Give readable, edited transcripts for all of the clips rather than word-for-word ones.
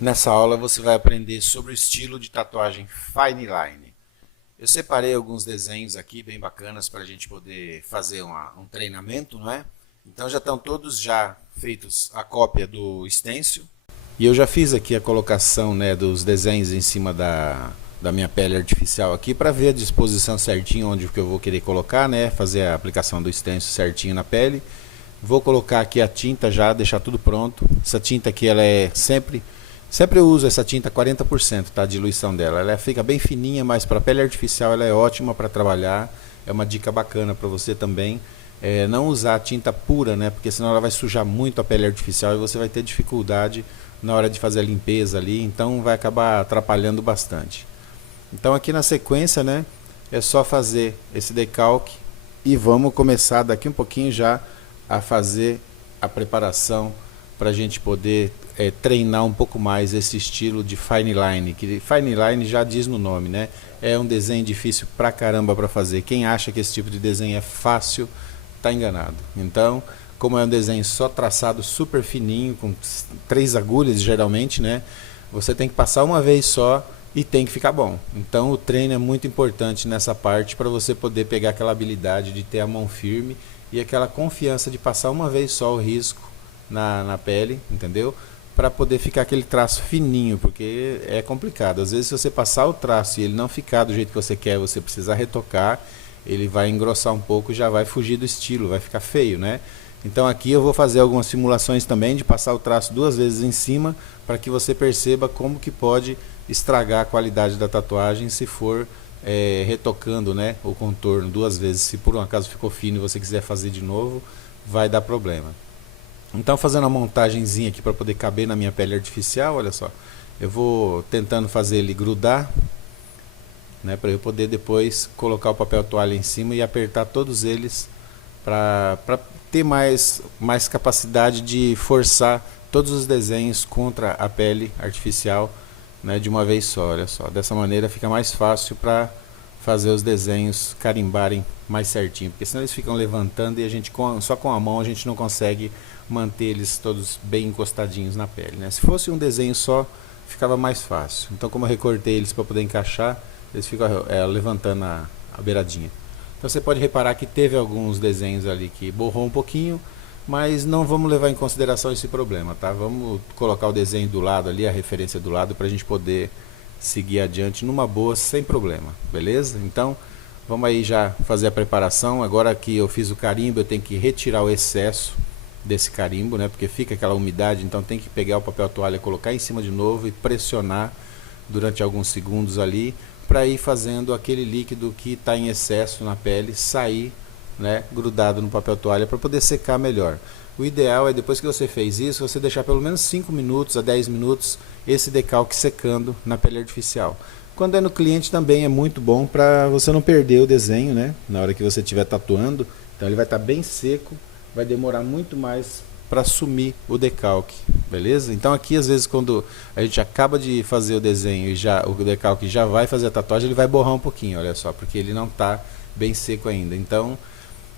Nessa aula você vai aprender sobre o estilo de tatuagem Fine Line. Eu separei alguns desenhos aqui bem bacanas para a gente poder fazer um treinamento, não é? Então já estão todos já feitos a cópia do stencil. E eu já fiz aqui a colocação, né, dos desenhos em cima da minha pele artificial aqui para ver a disposição certinho onde que eu vou querer colocar, né? Fazer a aplicação do stencil certinho na pele. Vou colocar aqui a tinta já, deixar tudo pronto. Essa tinta aqui ela é Sempre eu uso essa tinta 40%, tá, a diluição dela. Ela fica bem fininha, mas para pele artificial ela é ótima para trabalhar. É uma dica bacana para você também. Não usar a tinta pura, né, porque senão ela vai sujar muito a pele artificial e você vai ter dificuldade na hora de fazer a limpeza ali. Então vai acabar atrapalhando bastante. Então aqui na sequência, né, é só fazer esse decalque e vamos começar daqui um pouquinho já a fazer a preparação para a gente poder treinar um pouco mais esse estilo de fine line, que fine line já diz no nome, né? É um desenho difícil pra caramba para fazer. Quem acha que esse tipo de desenho é fácil, tá enganado. Então, como é um desenho só traçado super fininho, com 3 agulhas geralmente, né? Você tem que passar uma vez só e tem que ficar bom. Então o treino é muito importante nessa parte para você poder pegar aquela habilidade de ter a mão firme e aquela confiança de passar uma vez só o risco na pele, entendeu? Para poder ficar aquele traço fininho, porque é complicado. Às vezes se você passar o traço e ele não ficar do jeito que você quer, você precisar retocar, ele vai engrossar um pouco e já vai fugir do estilo, vai ficar feio, né? Então aqui eu vou fazer algumas simulações também de passar o traço 2 vezes em cima, para que você perceba como que pode estragar a qualidade da tatuagem se for retocando, né, o contorno 2 vezes. Se por um acaso ficou fino e você quiser fazer de novo, vai dar problema. Então fazendo a montagenzinha aqui para poder caber na minha pele artificial, olha só. Eu vou tentando fazer ele grudar, né, para eu poder depois colocar o papel toalha em cima e apertar todos eles para ter mais capacidade de forçar todos os desenhos contra a pele artificial, né, de uma vez só, olha só. Dessa maneira fica mais fácil para fazer os desenhos carimbarem mais certinho, porque senão eles ficam levantando e a gente só com a mão a gente não consegue manter eles todos bem encostadinhos na pele, né? Se fosse um desenho só, ficava mais fácil. Então como eu recortei eles para poder encaixar, eles ficam levantando a beiradinha. Então você pode reparar que teve alguns desenhos ali que borrou um pouquinho, mas não vamos levar em consideração esse problema, tá? Vamos colocar o desenho do lado ali, a referência do lado, para a gente poder seguir adiante numa boa, sem problema, beleza? Então vamos aí já fazer a preparação. Agora que eu fiz o carimbo, eu tenho que retirar o excesso desse carimbo, né? Porque fica aquela umidade, então tem que pegar o papel toalha, colocar em cima de novo e pressionar durante alguns segundos ali, para ir fazendo aquele líquido que está em excesso na pele sair, né, grudado no papel toalha, para poder secar melhor. O ideal é, depois que você fez isso, você deixar pelo menos 5 minutos a 10 minutos esse decalque secando na pele artificial. Quando é no cliente também é muito bom para você não perder o desenho, né, na hora que você estiver tatuando. Então ele vai estar bem seco, vai demorar muito mais para sumir o decalque, beleza? Então aqui às vezes quando a gente acaba de fazer o desenho e o decalque já vai fazer a tatuagem, ele vai borrar um pouquinho, olha só, porque ele não está bem seco ainda. Então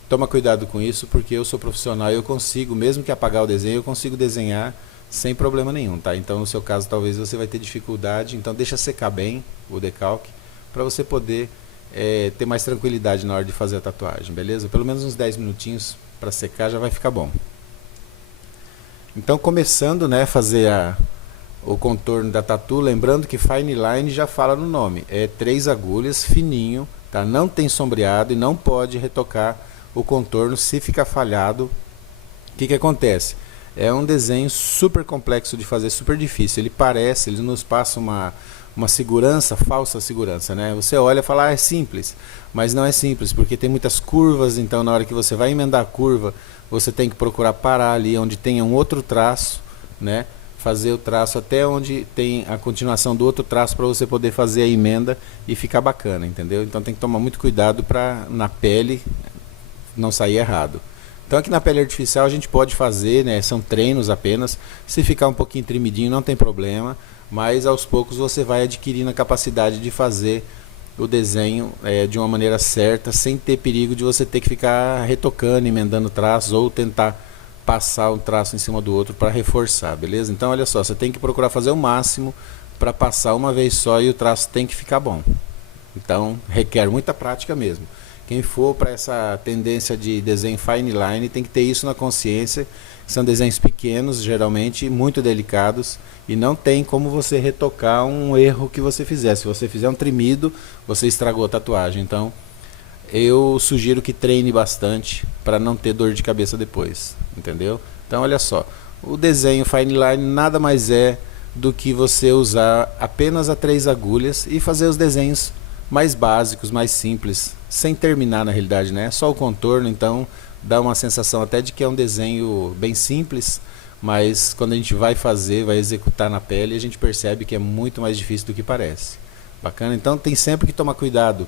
toma cuidado com isso, porque eu sou profissional e eu consigo, mesmo que apagar o desenho, eu consigo desenhar sem problema nenhum, tá? Então no seu caso talvez você vai ter dificuldade, então deixa secar bem o decalque para você poder ter mais tranquilidade na hora de fazer a tatuagem, beleza? Pelo menos uns 10 minutinhos para secar já vai ficar bom. Então começando, né, fazer o contorno da tatu, lembrando que fine line já fala no nome, é 3 agulhas, fininho, tá? Não tem sombreado e não pode retocar o contorno. Se ficar falhado, o que acontece? É um desenho super complexo de fazer, super difícil. Ele nos passa uma segurança, falsa segurança, né? Você olha e fala, é simples, mas não é simples, porque tem muitas curvas. Então na hora que você vai emendar a curva, você tem que procurar parar ali onde tenha um outro traço, né? Fazer o traço até onde tem a continuação do outro traço, para você poder fazer a emenda e ficar bacana, entendeu? Então tem que tomar muito cuidado para na pele não sair errado. Então aqui na pele artificial a gente pode fazer, né, são treinos apenas. Se ficar um pouquinho tremidinho não tem problema, mas aos poucos você vai adquirindo a capacidade de fazer o desenho de uma maneira certa, sem ter perigo de você ter que ficar retocando, emendando traços ou tentar passar um traço em cima do outro para reforçar, beleza? Então olha só, você tem que procurar fazer o máximo para passar uma vez só e o traço tem que ficar bom. Então requer muita prática mesmo. Quem for para essa tendência de desenho fine line tem que ter isso na consciência. São desenhos pequenos, geralmente muito delicados, e não tem como você retocar um erro que você fizer. Se você fizer um tremido, você estragou a tatuagem. Então eu sugiro que treine bastante para não ter dor de cabeça depois, entendeu? Então olha só, o desenho fine line nada mais é do que você usar apenas as 3 agulhas e fazer os desenhos mais básicos, mais simples, sem terminar na realidade, né? Só o contorno, então dá uma sensação até de que é um desenho bem simples, mas quando a gente vai fazer, vai executar na pele, a gente percebe que é muito mais difícil do que parece. Bacana? Então tem sempre que tomar cuidado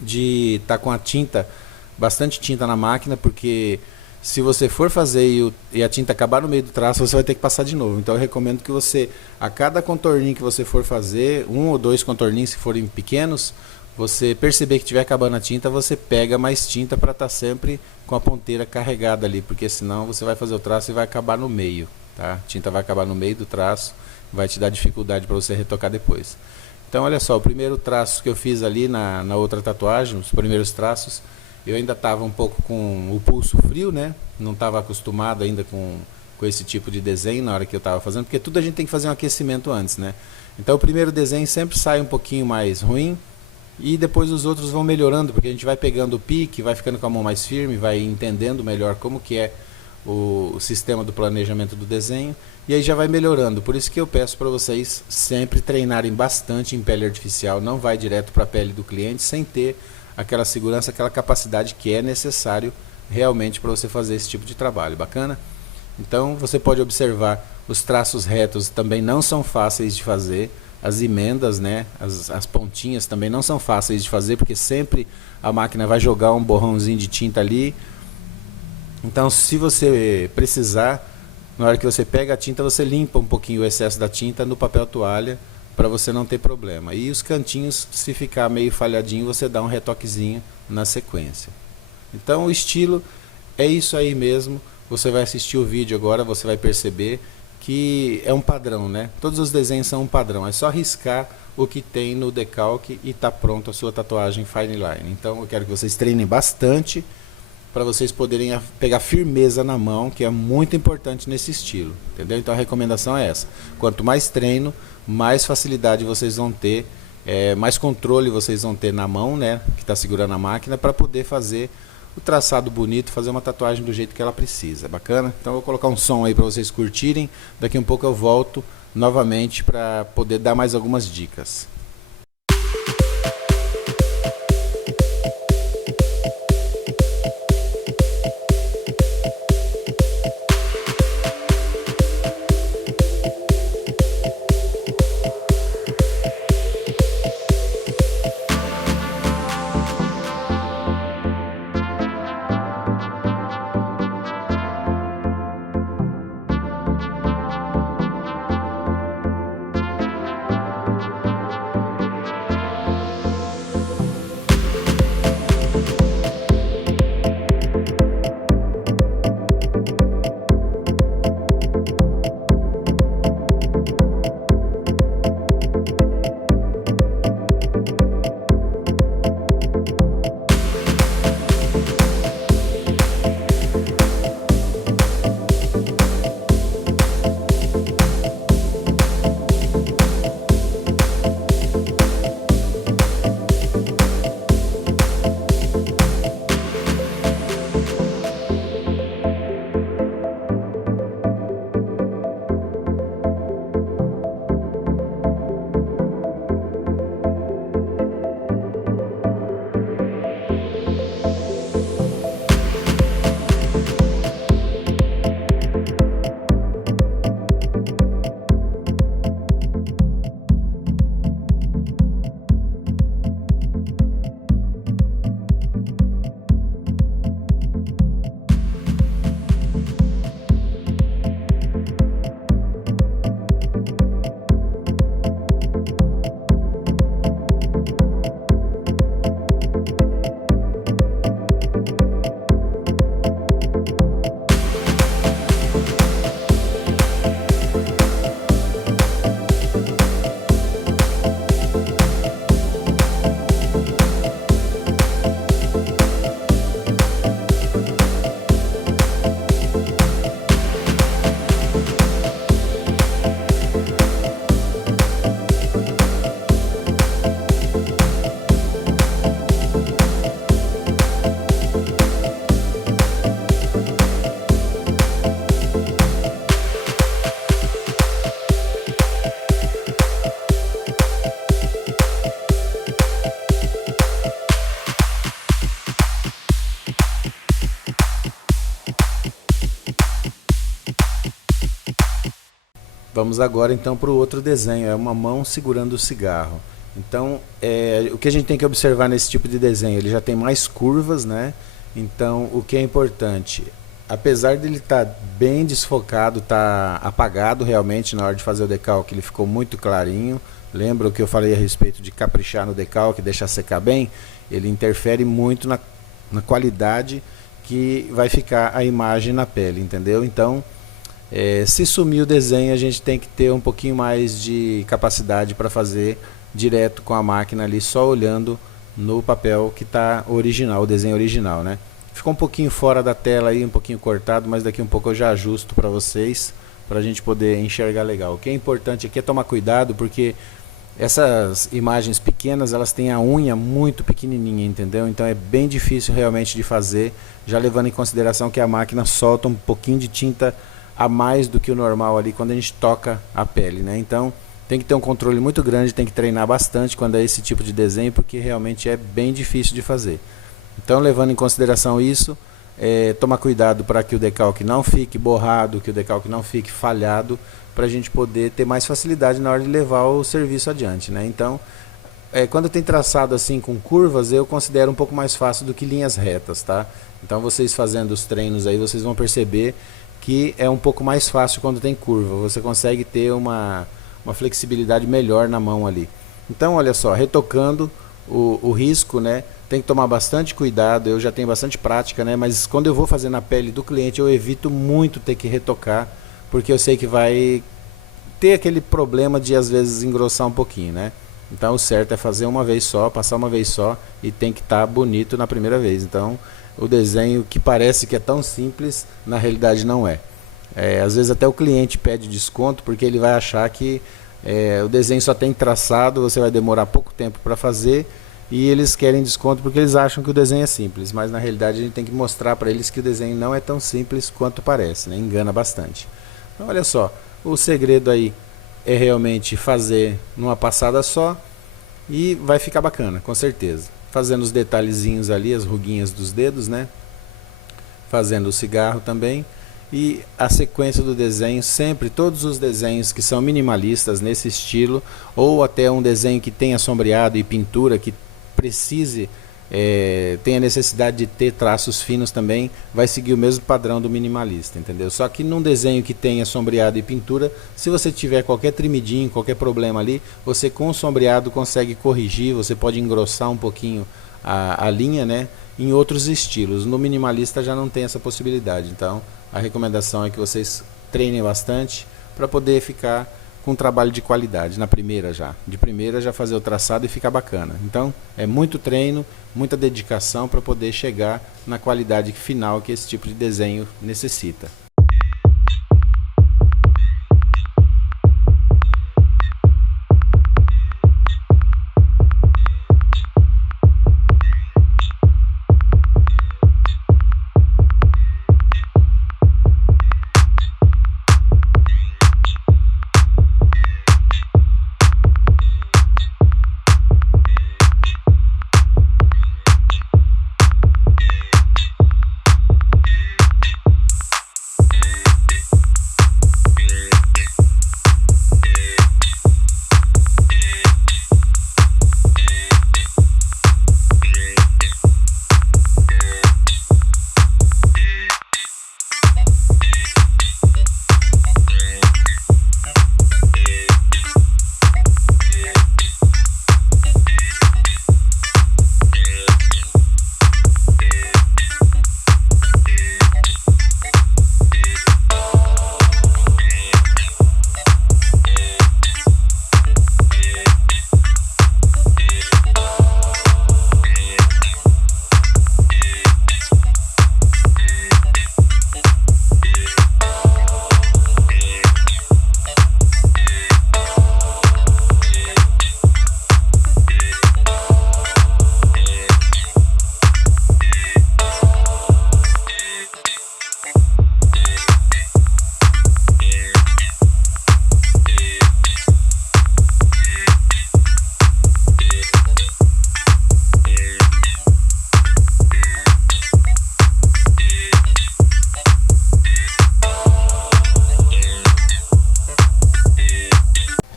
de estar com a tinta, bastante tinta na máquina, porque se você for fazer e a tinta acabar no meio do traço, você vai ter que passar de novo. Então eu recomendo que você, a cada contorninho que você for fazer, 1 ou 2 contorninhos se forem pequenos, você perceber que estiver acabando a tinta, você pega mais tinta para estar sempre com a ponteira carregada ali, porque senão você vai fazer o traço e vai acabar no meio, tá? A tinta vai acabar no meio do traço, vai te dar dificuldade para você retocar depois. Então olha só, o primeiro traço que eu fiz ali na outra tatuagem, os primeiros traços, eu ainda estava um pouco com o pulso frio, né? Não estava acostumado ainda com esse tipo de desenho na hora que eu estava fazendo, porque tudo a gente tem que fazer um aquecimento antes, né? Então o primeiro desenho sempre sai um pouquinho mais ruim, e depois os outros vão melhorando, porque a gente vai pegando o pique, vai ficando com a mão mais firme, vai entendendo melhor como que é o sistema do planejamento do desenho, e aí já vai melhorando. Por isso que eu peço para vocês sempre treinarem bastante em pele artificial, não vai direto para a pele do cliente sem ter aquela segurança, aquela capacidade que é necessário realmente para você fazer esse tipo de trabalho. Bacana? Então você pode observar, os traços retos também não são fáceis de fazer, as emendas, né, as pontinhas também não são fáceis de fazer, porque sempre a máquina vai jogar um borrãozinho de tinta ali. Então se você precisar, na hora que você pega a tinta, você limpa um pouquinho o excesso da tinta no papel toalha, para você não ter problema. E os cantinhos, se ficar meio falhadinho, você dá um retoquezinho na sequência. Então o estilo é isso aí mesmo. Você vai assistir o vídeo agora, você vai perceber que é um padrão, né? Todos os desenhos são um padrão, é só riscar o que tem no decalque e tá pronto a sua tatuagem fine line. Então eu quero que vocês treinem bastante para vocês poderem pegar firmeza na mão, que é muito importante nesse estilo, entendeu? Então a recomendação é essa: quanto mais treino, mais facilidade vocês vão ter, mais controle vocês vão ter na mão, né, que está segurando a máquina, para poder fazer o traçado bonito, fazer uma tatuagem do jeito que ela precisa. Bacana? Então eu vou colocar um som aí para vocês curtirem. Daqui um pouco eu volto novamente para poder dar mais algumas dicas. Vamos agora então para o outro desenho, é uma mão segurando o cigarro. Então, o que a gente tem que observar nesse tipo de desenho? Ele já tem mais curvas, né? Então, o que é importante, apesar dele estar bem desfocado, tá apagado realmente na hora de fazer o decalque, ele ficou muito clarinho. Lembra o que eu falei a respeito de caprichar no decalque, deixar secar bem? Ele interfere muito na qualidade que vai ficar a imagem na pele, entendeu? Então, se sumir o desenho, a gente tem que ter um pouquinho mais de capacidade para fazer direto com a máquina ali, só olhando no papel que está original, o desenho original, né? Ficou um pouquinho fora da tela aí, um pouquinho cortado, mas daqui um pouco eu já ajusto para vocês, para a gente poder enxergar legal. O que é importante aqui é tomar cuidado, porque essas imagens pequenas, elas têm a unha muito pequenininha, entendeu? Então é bem difícil realmente de fazer, já levando em consideração que a máquina solta um pouquinho de tinta a mais do que o normal ali quando a gente toca a pele, né? Então tem que ter um controle muito grande, tem que treinar bastante quando é esse tipo de desenho, porque realmente é bem difícil de fazer. Então, levando em consideração isso, tomar cuidado para que o decalque não fique borrado, que o decalque não fique falhado, para a gente poder ter mais facilidade na hora de levar o serviço adiante, né? Então, quando tem traçado assim com curvas, eu considero um pouco mais fácil do que linhas retas, tá? Então, vocês fazendo os treinos aí, vocês vão perceber que é um pouco mais fácil quando tem curva. Você consegue ter uma flexibilidade melhor na mão ali. Então, olha só, retocando o risco, né? Tem que tomar bastante cuidado. Eu já tenho bastante prática, né? Mas quando eu vou fazer na pele do cliente, eu evito muito ter que retocar, porque eu sei que vai ter aquele problema de às vezes engrossar um pouquinho, né? Então o certo é fazer uma vez só, passar uma vez só, e tem que estar bonito na primeira vez. Então o desenho que parece que é tão simples, na realidade não é. Às vezes até o cliente pede desconto, porque ele vai achar que o desenho só tem traçado, você vai demorar pouco tempo para fazer, e eles querem desconto porque eles acham que o desenho é simples, mas na realidade a gente tem que mostrar para eles que o desenho não é tão simples quanto parece, né? Engana bastante. Então olha só, o segredo aí é realmente fazer numa passada só, e vai ficar bacana, com certeza. Fazendo os detalhezinhos ali, as ruguinhas dos dedos, né? Fazendo o cigarro também. E a sequência do desenho, sempre todos os desenhos que são minimalistas nesse estilo, ou até um desenho que tenha sombreado e pintura, que precise, tem a necessidade de ter traços finos também, vai seguir o mesmo padrão do minimalista, entendeu? Só que num desenho que tenha sombreado e pintura, se você tiver qualquer tremidinho, qualquer problema ali, você com o sombreado consegue corrigir, você pode engrossar um pouquinho a linha, né? Em outros estilos. No minimalista já não tem essa possibilidade, então a recomendação é que vocês treinem bastante para poder ficar com um trabalho de qualidade na primeira já. De primeira já fazer o traçado e ficar bacana. Então é muito treino, muita dedicação para poder chegar na qualidade final que esse tipo de desenho necessita.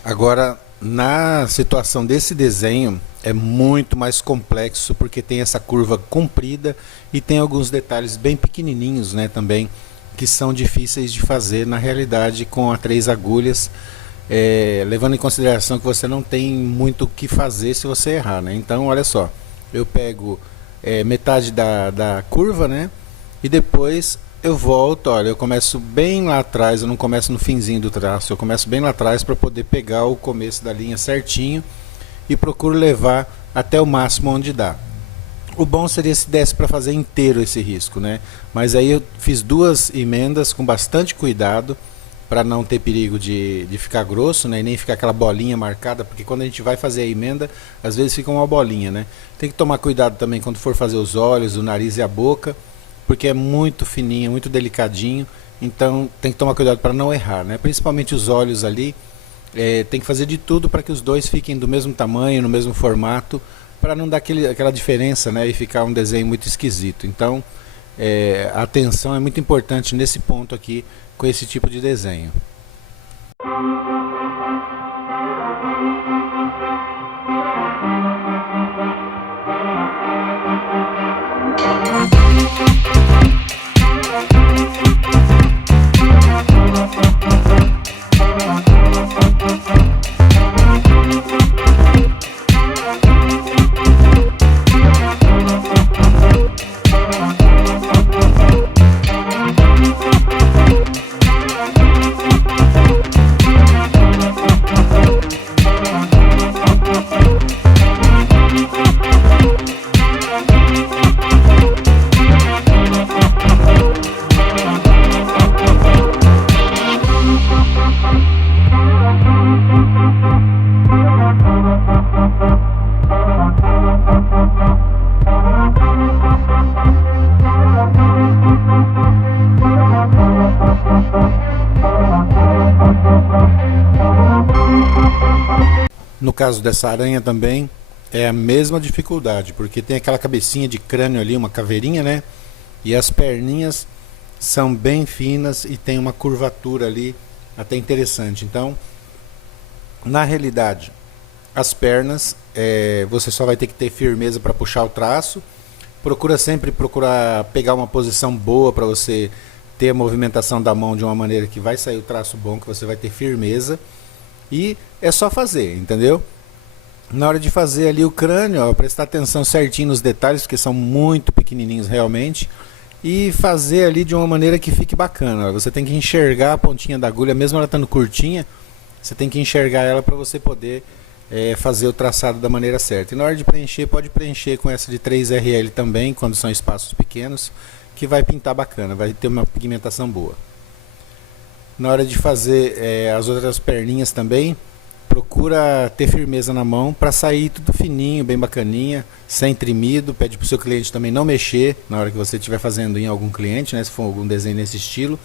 Agora, na situação desse desenho, é muito mais complexo porque tem essa curva comprida e tem alguns detalhes bem pequenininhos, né, também, que são difíceis de fazer na realidade com a 3 agulhas, levando em consideração que você não tem muito o que fazer se você errar, né? Então, olha só, eu pego metade da curva, né, e depois eu volto, olha, eu começo bem lá atrás, eu não começo no finzinho do traço, eu começo bem lá atrás para poder pegar o começo da linha certinho e procuro levar até o máximo onde dá. O bom seria se desse para fazer inteiro esse risco, né? Mas aí eu fiz 2 emendas com bastante cuidado para não ter perigo de ficar grosso, né? E nem ficar aquela bolinha marcada, porque quando a gente vai fazer a emenda, às vezes fica uma bolinha, né? Tem que tomar cuidado também quando for fazer os olhos, o nariz e a boca, porque é muito fininho, muito delicadinho, então tem que tomar cuidado para não errar, né? Principalmente os olhos ali, tem que fazer de tudo para que os dois fiquem do mesmo tamanho, no mesmo formato, para não dar aquela diferença, né? E ficar um desenho muito esquisito. Então, a atenção é muito importante nesse ponto aqui, com esse tipo de desenho. No caso dessa aranha também é a mesma dificuldade, porque tem aquela cabecinha de crânio ali, uma caveirinha, né? E as perninhas são bem finas e tem uma curvatura ali até interessante. Então, na realidade, as pernas, você só vai ter que ter firmeza para puxar o traço. Procura sempre pegar uma posição boa para você ter a movimentação da mão de uma maneira que vai sair o traço bom, que você vai ter firmeza. E é só fazer, entendeu? Na hora de fazer ali o crânio, ó, prestar atenção certinho nos detalhes, porque são muito pequenininhos realmente, e fazer ali de uma maneira que fique bacana. Ó. Você tem que enxergar a pontinha da agulha, mesmo ela estando curtinha, você tem que enxergar ela para você poder fazer o traçado da maneira certa. E na hora de preencher, pode preencher com essa de 3RL também, quando são espaços pequenos, que vai pintar bacana, vai ter uma pigmentação boa. Na hora de fazer as outras perninhas também, procura ter firmeza na mão para sair tudo fininho, bem bacaninha, sem tremido. Pede para o seu cliente também não mexer na hora que você estiver fazendo em algum cliente, né, se for algum desenho nesse estilo.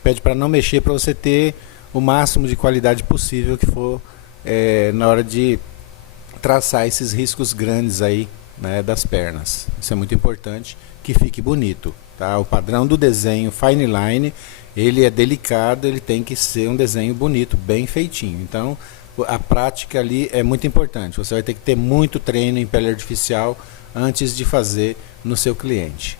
Pede para não mexer para você ter o máximo de qualidade possível que for na hora de traçar esses riscos grandes aí, né, das pernas. Isso é muito importante, que fique bonito. Tá? O padrão do desenho Fine Line, ele é delicado, ele tem que ser um desenho bonito, bem feitinho. Então, a prática ali é muito importante. Você vai ter que ter muito treino em pele artificial antes de fazer no seu cliente.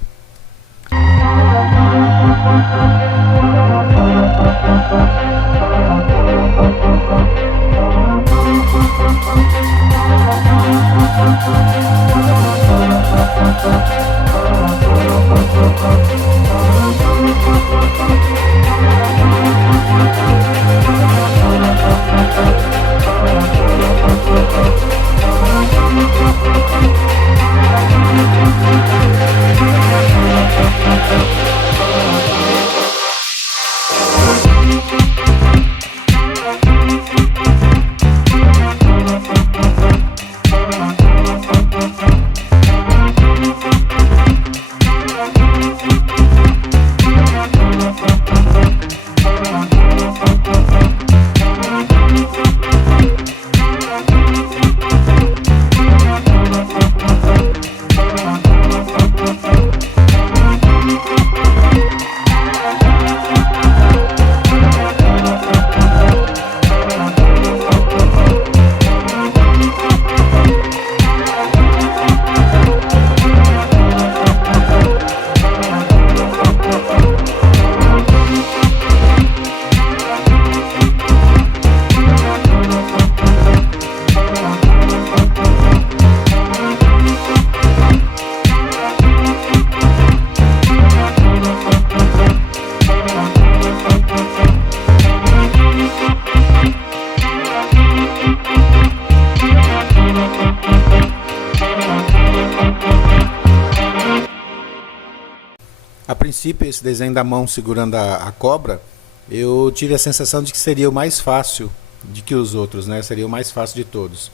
princípio, esse desenho da mão segurando a cobra, eu tive a sensação de que seria o mais fácil de que os outros, né? Seria o mais fácil de todos.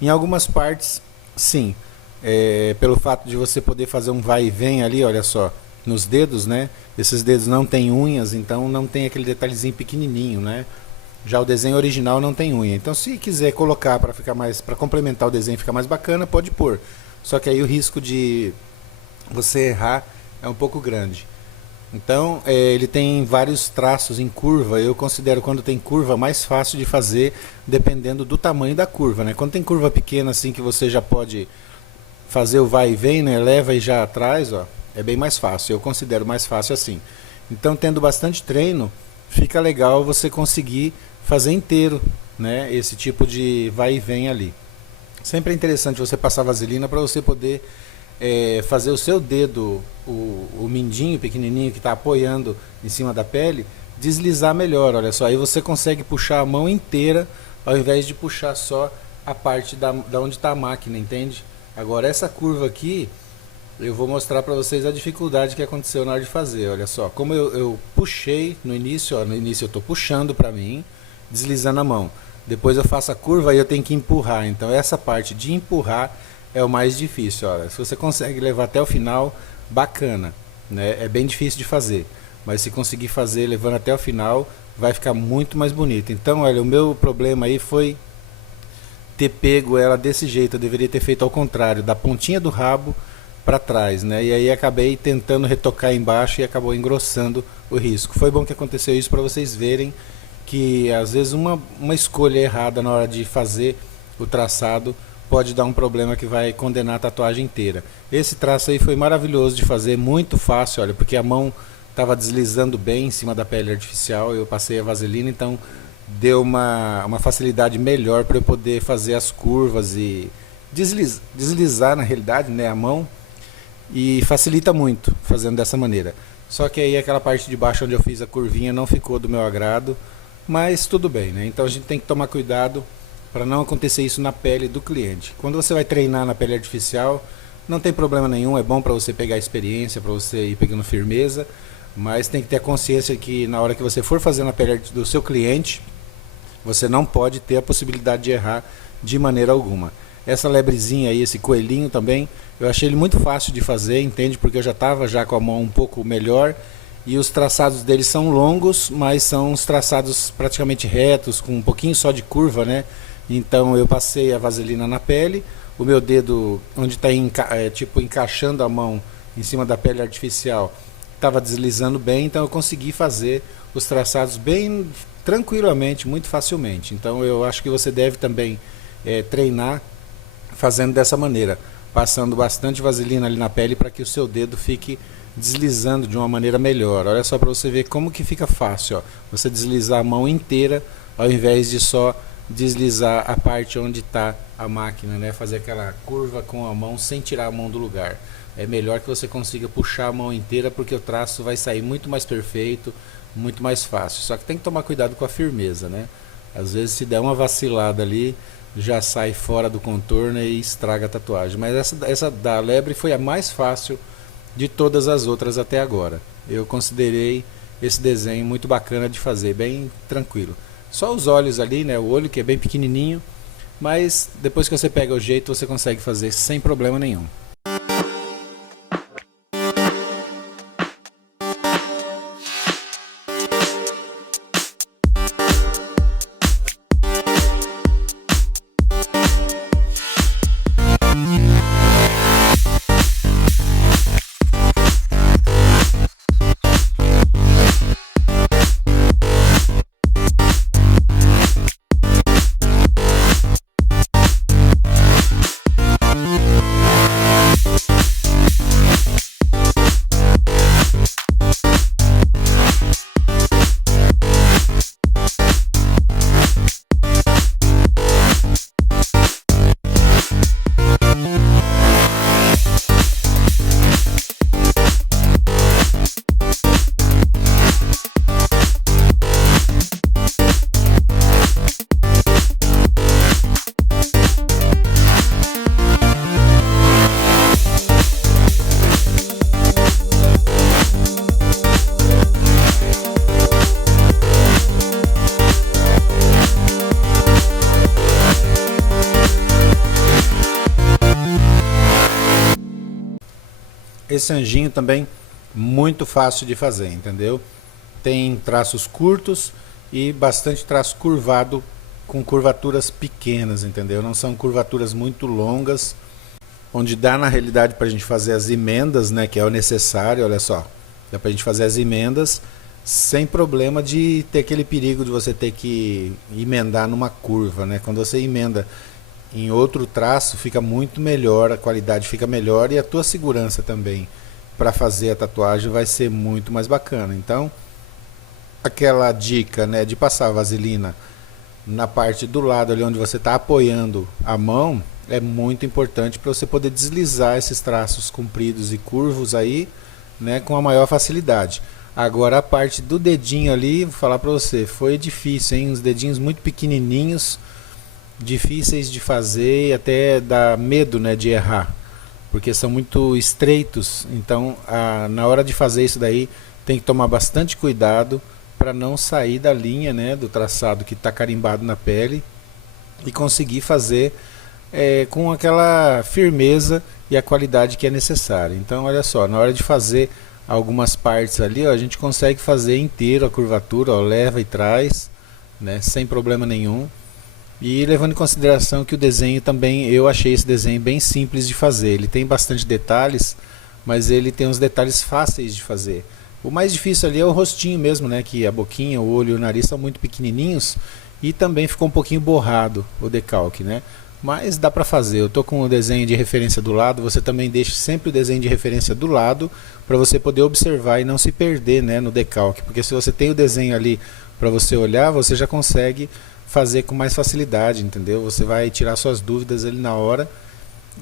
Em algumas partes, sim. Pelo fato de você poder fazer um vai e vem ali, olha só, nos dedos, né? Esses dedos não têm unhas, então não tem aquele detalhezinho pequenininho, né? Já o desenho original não tem unha. Então, se quiser colocar para ficar mais, para complementar o desenho, ficar mais bacana, pode pôr. Só que aí o risco de você errar é um pouco grande. Então, ele tem vários traços em curva. Eu considero quando tem curva mais fácil de fazer, dependendo do tamanho da curva, né? Quando tem curva pequena assim que você já pode fazer o vai e vem, né? Leva e já atrás, ó, é bem mais fácil. Eu considero mais fácil assim. Então, tendo bastante treino, fica legal você conseguir fazer inteiro, né? Esse tipo de vai e vem ali. Sempre é interessante você passar vaselina para você poder fazer o seu dedo, o mindinho pequenininho que está apoiando em cima da pele, deslizar melhor. Olha só, aí você consegue puxar a mão inteira ao invés de puxar só a parte da onde está a máquina, entende? Agora essa curva aqui, eu vou mostrar para vocês a dificuldade que aconteceu na hora de fazer. Olha só, como eu puxei no início, ó, no início eu estou puxando para mim, deslizando a mão. Depois eu faço a curva e eu tenho que empurrar. Então essa parte de empurrar é o mais difícil. Olha, se você consegue levar até o final, bacana, né? É bem difícil de fazer, mas se conseguir fazer levando até o final, vai ficar muito mais bonito. Então, olha, o meu problema aí foi ter pego ela desse jeito. Eu deveria ter feito ao contrário, da pontinha do rabo para trás, né? E aí acabei tentando retocar embaixo e acabou engrossando o risco. Foi bom que aconteceu isso para vocês verem que às vezes uma escolha errada na hora de fazer o traçado pode dar um problema que vai condenar a tatuagem inteira. Esse traço aí foi maravilhoso de fazer, muito fácil, olha, porque a mão estava deslizando bem em cima da pele artificial, eu passei a vaselina, então deu uma facilidade melhor para eu poder fazer as curvas e deslizar na realidade, né, a mão, e facilita muito fazendo dessa maneira. Só que aí aquela parte de baixo onde eu fiz a curvinha não ficou do meu agrado, mas tudo bem, né? Então a gente tem que tomar cuidado para não acontecer isso na pele do cliente. Quando você vai treinar na pele artificial, não tem problema nenhum, é bom para você pegar experiência, para você ir pegando firmeza, mas tem que ter a consciência que na hora que você for fazer na pele do seu cliente, você não pode ter a possibilidade de errar de maneira alguma. Essa lebrezinha aí, esse coelhinho também, eu achei ele muito fácil de fazer, entende? Porque eu já estava já com a mão um pouco melhor e os traçados deles são longos, mas são os traçados praticamente retos, com um pouquinho só de curva, né? Então eu passei a vaselina na pele, o meu dedo onde está tipo encaixando a mão em cima da pele artificial estava deslizando bem, então eu consegui fazer os traçados bem tranquilamente, muito facilmente. Então eu acho que você deve também treinar fazendo dessa maneira, passando bastante vaselina ali na pele para que o seu dedo fique deslizando de uma maneira melhor. Olha só para você ver como que fica fácil, ó, você deslizar a mão inteira ao invés de só deslizar a parte onde está a máquina, né? Fazer aquela curva com a mão sem tirar a mão do lugar. É melhor que você consiga puxar a mão inteira, porque o traço vai sair muito mais perfeito, muito mais fácil. Só que tem que tomar cuidado com a firmeza, né? Às vezes se der uma vacilada ali, já sai fora do contorno e estraga a tatuagem. Mas essa da lebre foi a mais fácil de todas as outras até agora. Eu considerei esse desenho muito bacana de fazer, bem tranquilo. Só os olhos ali, né? O olho que é bem pequenininho, mas depois que você pega o jeito, você consegue fazer sem problema nenhum. Esse anjinho também muito fácil de fazer, entendeu? Tem traços curtos e bastante traço curvado com curvaturas pequenas, entendeu? Não são curvaturas muito longas, onde dá na realidade para a gente fazer as emendas, né, que é o necessário, olha só. Dá para a gente fazer as emendas sem problema de ter aquele perigo de você ter que emendar numa curva, né? Quando você emenda em outro traço fica muito melhor, a qualidade fica melhor e a tua segurança também para fazer a tatuagem vai ser muito mais bacana. Então, aquela dica, né, de passar a vaselina na parte do lado ali onde você está apoiando a mão é muito importante para você poder deslizar esses traços compridos e curvos aí, né, com a maior facilidade. Agora a parte do dedinho ali, vou falar para você, foi difícil, hein? Uns dedinhos muito pequenininhos, difíceis de fazer e até dá medo, né, de errar, porque são muito estreitos. Então na hora de fazer isso daí tem que tomar bastante cuidado para não sair da linha, né, do traçado que está carimbado na pele e conseguir fazer com aquela firmeza e a qualidade que é necessária. Então olha só, na hora de fazer algumas partes ali, ó, a gente consegue fazer inteiro a curvatura, ó, leva e traz, né, sem problema nenhum. E levando em consideração que o desenho também, eu achei esse desenho bem simples de fazer. Ele tem bastante detalhes, mas ele tem uns detalhes fáceis de fazer. O mais difícil ali é o rostinho mesmo, né, que a boquinha, o olho e o nariz são muito pequenininhos e também ficou um pouquinho borrado o decalque, né? Mas dá para fazer. Eu tô com o desenho de referência do lado, você também deixa sempre o desenho de referência do lado para você poder observar e não se perder, né, no decalque, porque se você tem o desenho ali para você olhar, você já consegue fazer com mais facilidade, entendeu? Você vai tirar suas dúvidas ali na hora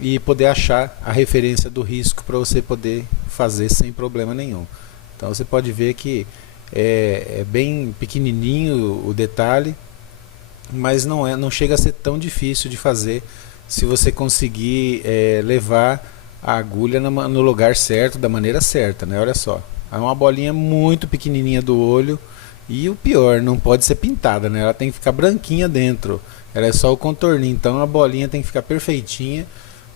e poder achar a referência do risco para você poder fazer sem problema nenhum. Então você pode ver que é bem pequenininho o detalhe, mas não chega a ser tão difícil de fazer se você conseguir levar a agulha no lugar certo, da maneira certa, né? Olha só, é uma bolinha muito pequenininha do olho e o pior, não pode ser pintada, né? Ela tem que ficar branquinha dentro, ela é só o contorninho, então a bolinha tem que ficar perfeitinha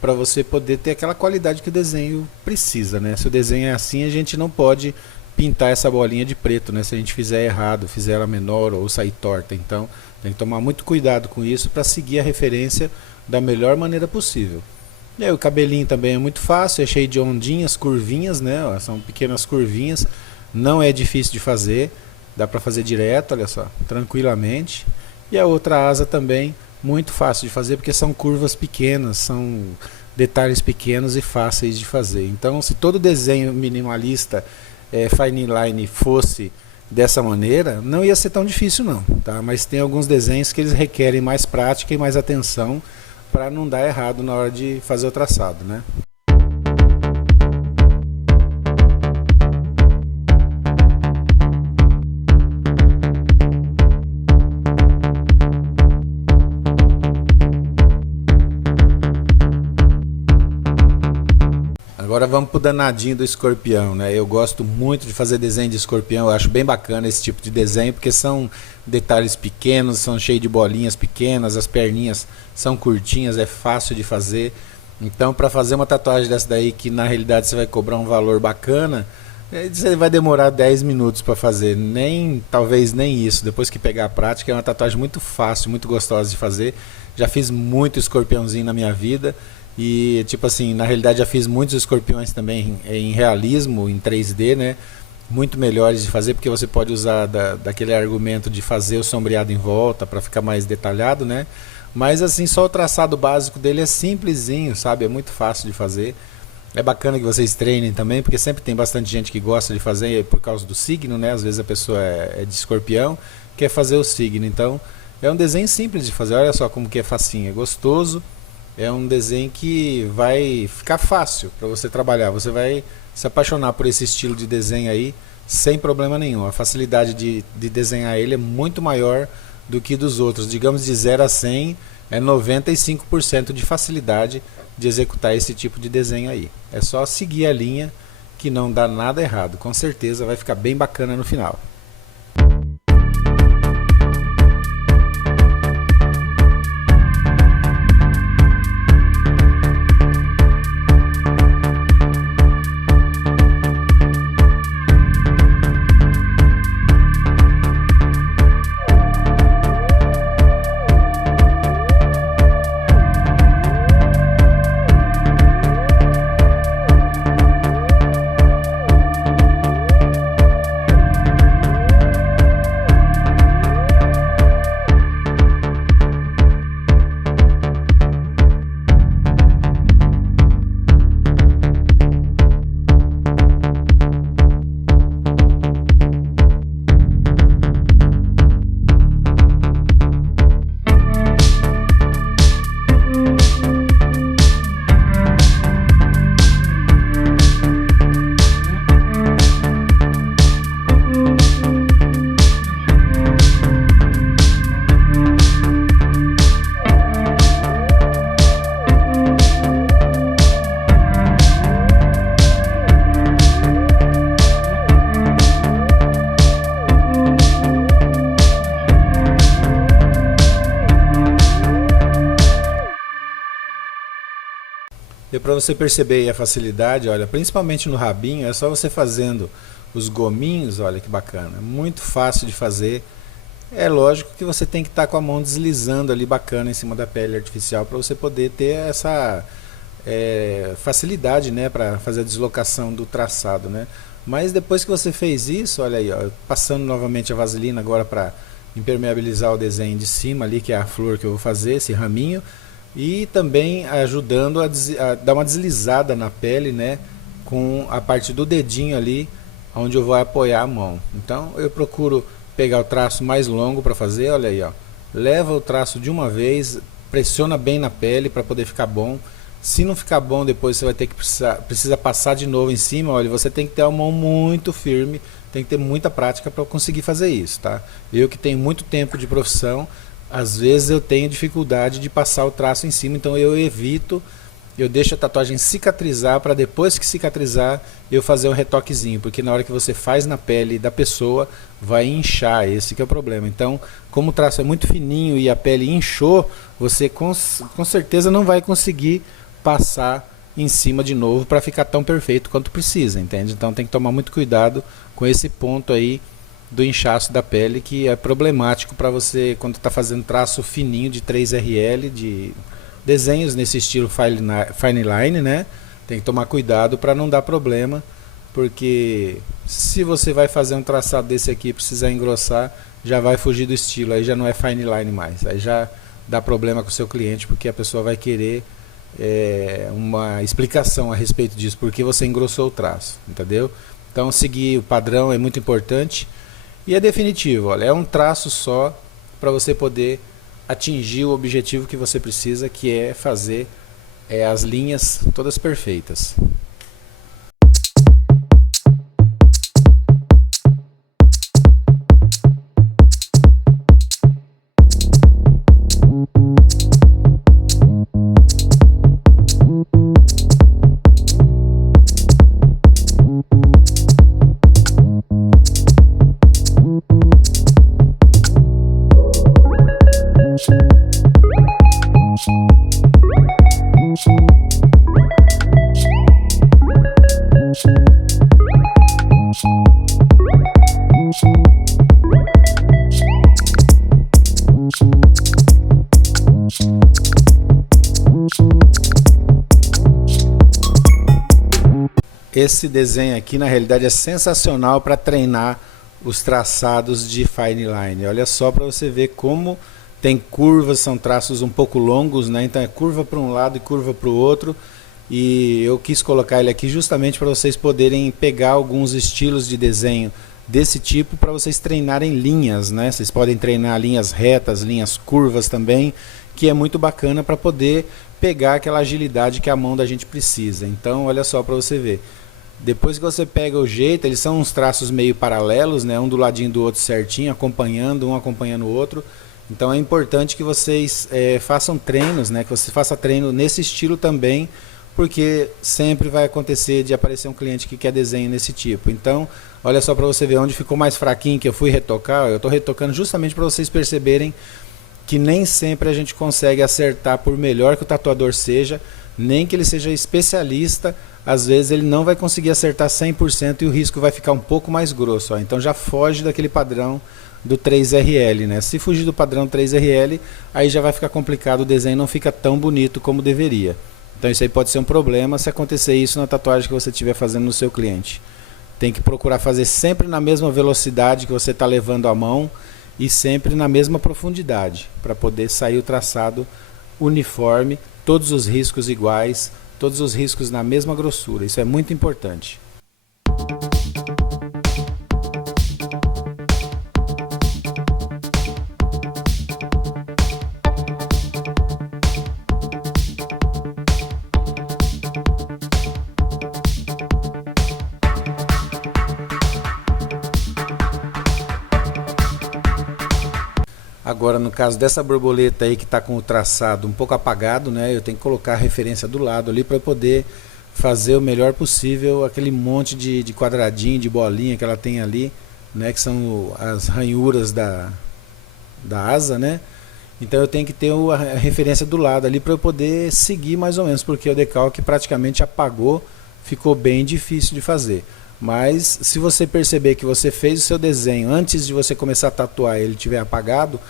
para você poder ter aquela qualidade que o desenho precisa, né? Se o desenho é assim, a gente não pode pintar essa bolinha de preto, né? Se a gente fizer errado, fizer ela menor ou sair torta. Então tem que tomar muito cuidado com isso para seguir a referência da melhor maneira possível. E aí, o cabelinho também é muito fácil, é cheio de ondinhas, curvinhas, né? Ó, são pequenas curvinhas, não é difícil de fazer, dá para fazer direto, olha só, tranquilamente. E a outra asa também muito fácil de fazer, porque são curvas pequenas, são detalhes pequenos e fáceis de fazer. Então, se todo desenho minimalista fine line fosse dessa maneira, não ia ser tão difícil não, tá? Mas tem alguns desenhos que eles requerem mais prática e mais atenção para não dar errado na hora de fazer o traçado, né? Agora vamos pro danadinho do escorpião, né? Eu gosto muito de fazer desenho de escorpião, eu acho bem bacana esse tipo de desenho, porque são detalhes pequenos, são cheios de bolinhas pequenas, as perninhas são curtinhas, é fácil de fazer. Então, para fazer uma tatuagem dessa daí, que na realidade você vai cobrar um valor bacana, você vai demorar 10 minutos para fazer, talvez nem isso. Depois que pegar a prática, é uma tatuagem muito fácil, muito gostosa de fazer. Já fiz muito escorpiãozinho na minha vida. E tipo assim, na realidade já fiz muitos escorpiões também em realismo, em 3D, né? Muito melhores de fazer, porque você pode usar daquele argumento de fazer o sombreado em volta para ficar mais detalhado, né? Mas assim, só o traçado básico dele é simplesinho, sabe? É muito fácil de fazer. É bacana que vocês treinem também, porque sempre tem bastante gente que gosta de fazer por causa do signo, né? Às vezes a pessoa é de escorpião, quer fazer o signo. Então é um desenho simples de fazer, olha só como que é facinho, é gostoso. É um desenho que vai ficar fácil para você trabalhar. Você vai se apaixonar por esse estilo de desenho aí sem problema nenhum. A facilidade de desenhar ele é muito maior do que dos outros. Digamos, de 0 a 100 é 95% de facilidade de executar esse tipo de desenho aí. É só seguir a linha que não dá nada errado. Com certeza vai ficar bem bacana no final. E para você perceber aí a facilidade, olha, principalmente no rabinho, é só você fazendo os gominhos, olha que bacana, muito fácil de fazer. É lógico que você tem que estar com a mão deslizando ali bacana em cima da pele artificial para você poder ter essa facilidade, né, para fazer a deslocação do traçado, né? Mas depois que você fez isso, olha aí, ó, passando novamente a vaselina agora para impermeabilizar o desenho de cima ali, que é a flor que eu vou fazer, esse raminho, e também ajudando a dar uma deslizada na pele, né, com a parte do dedinho ali, onde eu vou apoiar a mão. Então eu procuro pegar o traço mais longo para fazer, olha aí, ó. Leva o traço de uma vez, pressiona bem na pele para poder ficar bom. Se não ficar bom, depois você vai ter que precisa passar de novo em cima, olha, você tem que ter a mão muito firme, tem que ter muita prática para conseguir fazer isso, tá? Eu que tenho muito tempo de profissão, às vezes eu tenho dificuldade de passar o traço em cima, então eu evito, eu deixo a tatuagem cicatrizar para depois que cicatrizar eu fazer um retoquezinho, porque na hora que você faz na pele da pessoa vai inchar, esse que é o problema. Então, como o traço é muito fininho e a pele inchou, você com certeza não vai conseguir passar em cima de novo para ficar tão perfeito quanto precisa, entende? Então tem que tomar muito cuidado com esse ponto aí do inchaço da pele, que é problemático para você quando está fazendo traço fininho de 3RL, de desenhos nesse estilo fine line, né? Tem que tomar cuidado para não dar problema, porque se você vai fazer um traçado desse aqui e precisar engrossar, já vai fugir do estilo, aí já não é fine line mais, aí já dá problema com o seu cliente, porque a pessoa vai querer uma explicação a respeito disso, porque você engrossou o traço, entendeu? Então seguir o padrão é muito importante e é definitivo, olha, é um traço só para você poder atingir o objetivo que você precisa, que é fazer as linhas todas perfeitas. Esse desenho aqui na realidade é sensacional para treinar os traçados de fine line. Olha só para você ver como tem curvas, são traços um pouco longos, né? Então é curva para um lado e curva para o outro. E eu quis colocar ele aqui justamente para vocês poderem pegar alguns estilos de desenho desse tipo para vocês treinarem linhas, né? Vocês podem treinar linhas retas, linhas curvas também, que é muito bacana para poder pegar aquela agilidade que a mão da gente precisa. Então olha só para você ver. Depois que você pega o jeito, eles são uns traços meio paralelos, né? Um do ladinho do outro certinho, acompanhando, um acompanhando o outro. Então é importante que vocês façam treinos, né? Que você faça treino nesse estilo também, porque sempre vai acontecer de aparecer um cliente que quer desenho nesse tipo. Então, olha só para você ver onde ficou mais fraquinho que eu fui retocar. Eu estou retocando justamente para vocês perceberem que nem sempre a gente consegue acertar, por melhor que o tatuador seja, nem que ele seja especialista, às vezes ele não vai conseguir acertar 100% e o risco vai ficar um pouco mais grosso. Ó. Então já foge daquele padrão do 3RL, né? Se fugir do padrão 3RL, aí já vai ficar complicado, o desenho não fica tão bonito como deveria. Então isso aí pode ser um problema se acontecer isso na tatuagem que você estiver fazendo no seu cliente. Tem que procurar fazer sempre na mesma velocidade que você está levando a mão e sempre na mesma profundidade, para poder sair o traçado uniforme, todos os riscos iguais, todos os riscos na mesma grossura. Isso é muito importante. Agora no caso dessa borboleta aí que está com o traçado um pouco apagado, né, eu tenho que colocar a referência do lado ali para poder fazer o melhor possível aquele monte de quadradinho, de bolinha que ela tem ali, né, que são as ranhuras da asa, né, Então eu tenho que ter a referência do lado ali para eu poder seguir mais ou menos, porque o decalque praticamente apagou, ficou bem difícil de fazer. Mas se você perceber que você fez o seu desenho antes de você começar a tatuar, ele tiver apagado,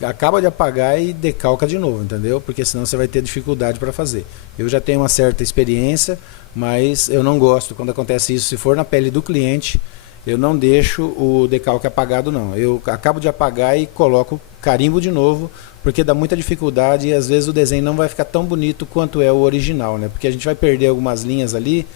acaba de apagar e decalca de novo, entendeu? Porque senão você vai ter dificuldade para fazer. Eu já tenho uma certa experiência, mas eu não gosto quando acontece isso. Se for na pele do cliente, eu não deixo o decalque apagado não. Eu acabo de apagar e coloco carimbo de novo, porque dá muita dificuldade e às vezes o desenho não vai ficar tão bonito quanto é o original, né? Porque a gente vai perder algumas linhas ali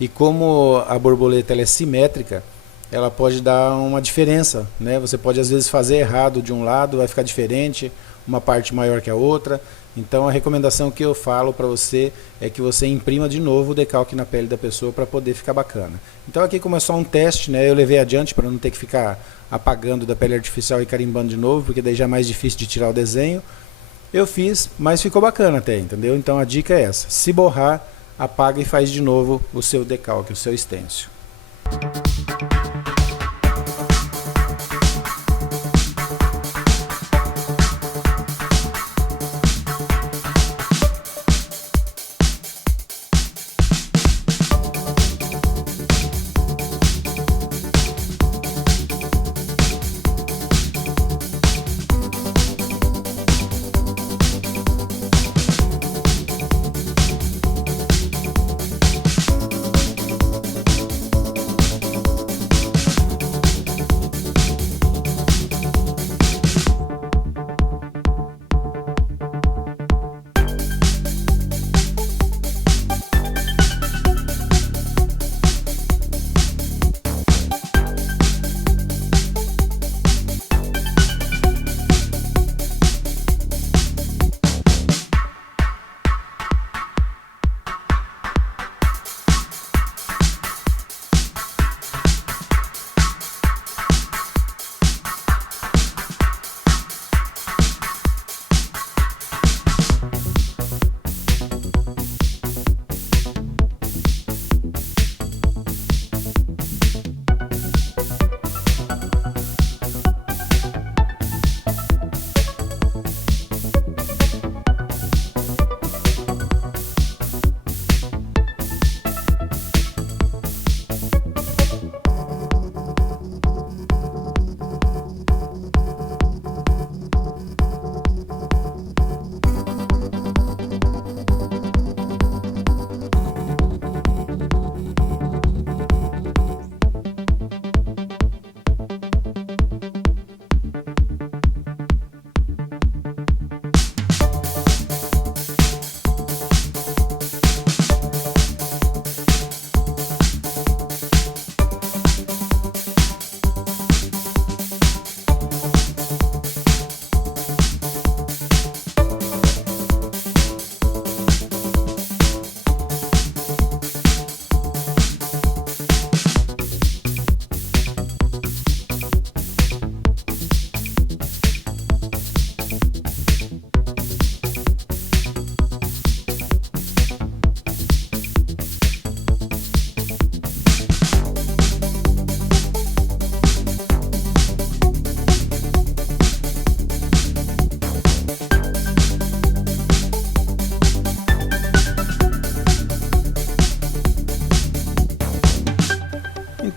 e como a borboleta ela é simétrica, ela pode dar uma diferença, né? Você pode às vezes fazer errado de um lado, vai ficar diferente, uma parte maior que a outra. Então a recomendação que eu falo para você é que você imprima de novo o decalque na pele da pessoa para poder ficar bacana. Então aqui como é só um teste, né, eu levei adiante para não ter que ficar apagando da pele artificial e carimbando de novo, porque daí já é mais difícil de tirar o desenho. Eu fiz, mas ficou bacana até, entendeu? Então a dica é essa, se borrar, apaga e faz de novo o seu decalque, o seu stencil.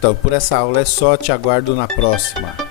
Então, por essa aula é só, te aguardo na próxima.